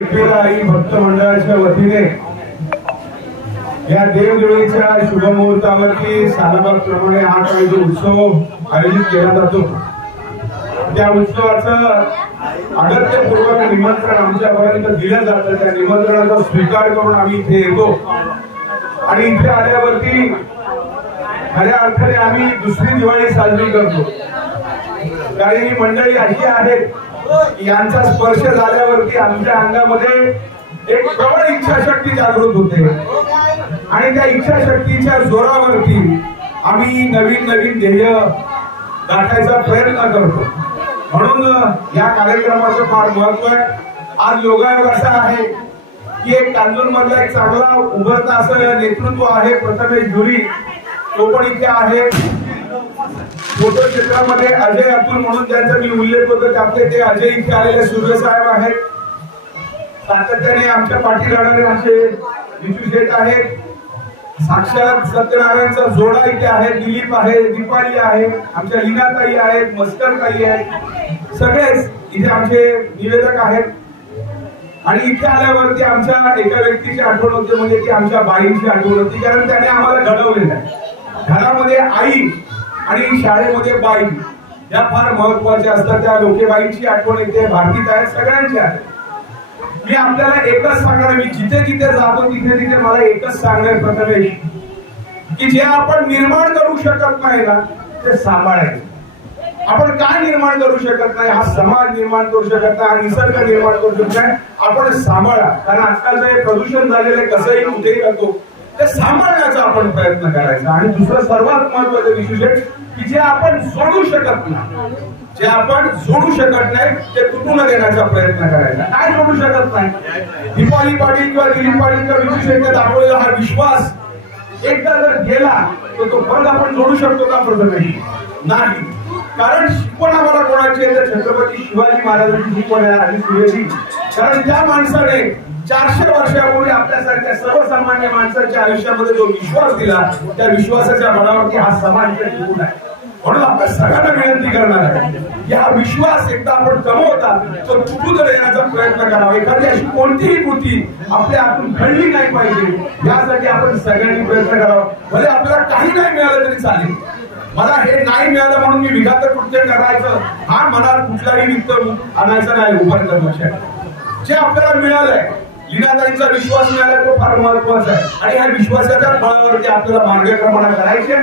आई भक्त मंडळाच्या वतीने या देवदिवाळीच्या शुभमुहूर्तावरती सालाबाद प्रमाणे हा काही जो उत्सव आयोजित केला जातो त्या उत्सवाचं अगत्यपूर्वक निमंत्रण आमच्यापर्यंत दिलं जातं। त्या निमंत्रणाचा स्वीकार करून आम्ही इथे येतो आणि इथे आल्यावरती खऱ्या अर्थाने आम्ही दुसरी दिवाळी साजरी करतो। कारण ही मंडळी अशी आहेत यांचा स्पर्श झाल्यावरती आमच्या अंगामध्ये एक प्रबळ इच्छाशक्ती जागृत होते आणि त्या इच्छाशक्तीच्या जोरावरती आम्ही नवीन नवीन ध्येय गाठायचा प्रयत्न करतो। म्हणून या कार्यक्रमाचं फार महत्व आहे। आज योगायोग असा आहे की एक कांजूर मधला एक चांगला उभरता असं नेतृत्व आहे प्रथमेश धुरी, तो पण इथे आहे। फोटो क्षेत्रामध्ये अजय अतुल म्हणून ज्यांचा मी उल्लेख होतो त्यातले ते अजय इथे आलेले सूर्य साहेब आहेत। सातत्याने आमच्या पाठी राहणारे आमचे विशू शेठ आहेत। साक्षात सत्यनारायणचा जोडा इथे आहे, दिलीप आहे, दीपाली आहे, आमच्या लीनाताई आहेत, मस्करताई आहेत, सगळेच इथे आमचे निवेदक आहेत। आणि इथे आल्यावरती आमच्या एका व्यक्तीची आठवण होते, म्हणजे ती आमच्या बाईंची आठवण होती, कारण त्याने आम्हाला घडवलेलं आहे। घरामध्ये आई आणि शाळेमध्ये बाई या फार महत्वाच्या असतात। त्या लोकेबाईंची आठवण येते, भारतीत आहे, सगळ्यांची आहे। मी आपल्याला एकच सांगणार, मी जिथे जिथे जातो तिथे तिथे मला एकच सांगणार प्रथमेश की जे आपण निर्माण करू शकत नाही ना ते सांभाळायचं। आपण काय निर्माण करू शकत नाही, हा समाज निर्माण करू शकत नाही, हा निसर्ग निर्माण करू शकत नाही, आपण सांभाळा। कारण आजकाल जे प्रदूषण झालेलं आहे कसंही कुठेही करतो ते सांभाळण्याचा आपण प्रयत्न करायचा। आणि दुसरं सर्वात महत्वाचं विशेष की जे आपण जोडू शकत नाही, जे आपण जोडू शकत नाही ते तुटून देण्याचा प्रयत्न करायचा। काय जोडू शकत नाही, दीपाली पाटील किंवा दिलीप पाटील किंवा विशू शेठने दाखवलेला हा विश्वास एकदा जर गेला तर तो परत आपण जोडू शकतो का प्रथमेश? नाही। कारण शिकवण आम्हाला कोणाची आहे तर छत्रपती शिवाजी महाराजांची शिकवण आहे आणि सूर्यजी। कारण त्या माणसाने 400 वर्षापूर्वी आपल्यासारख्या सर्वसामान्य माणसाच्या आयुष्यामध्ये जो विश्वास दिला त्या विश्वासाच्या बळावरती हा समाज टिकून आहे। म्हणून आपल्या सगळ्यांना विनंती करणार आहे की हा विश्वास एकदा आपण कमवता तर तुटू देण्याचा प्रयत्न करावा। एखादी अशी कोणतीही कृती आपल्या हातून घडली नाही पाहिजे यासाठी आपण सगळ्यांनी प्रयत्न करावा। भले आपल्याला काही नाही मिळालं तरी चालेल, मला हे नाही मिळालं म्हणून मी विघातक कृत्य करायचं हा मनात कुठलाही वित्त आणायचा नाही। उभारलं लक्षात जे आपल्याला मिळालंय, लीनाताईंचा विश्वास मिळाला तो फार महत्वाचा आहे आणि ह्या विश्वासाच्या बळावरती आपल्याला मार्गक्रमण करायचे।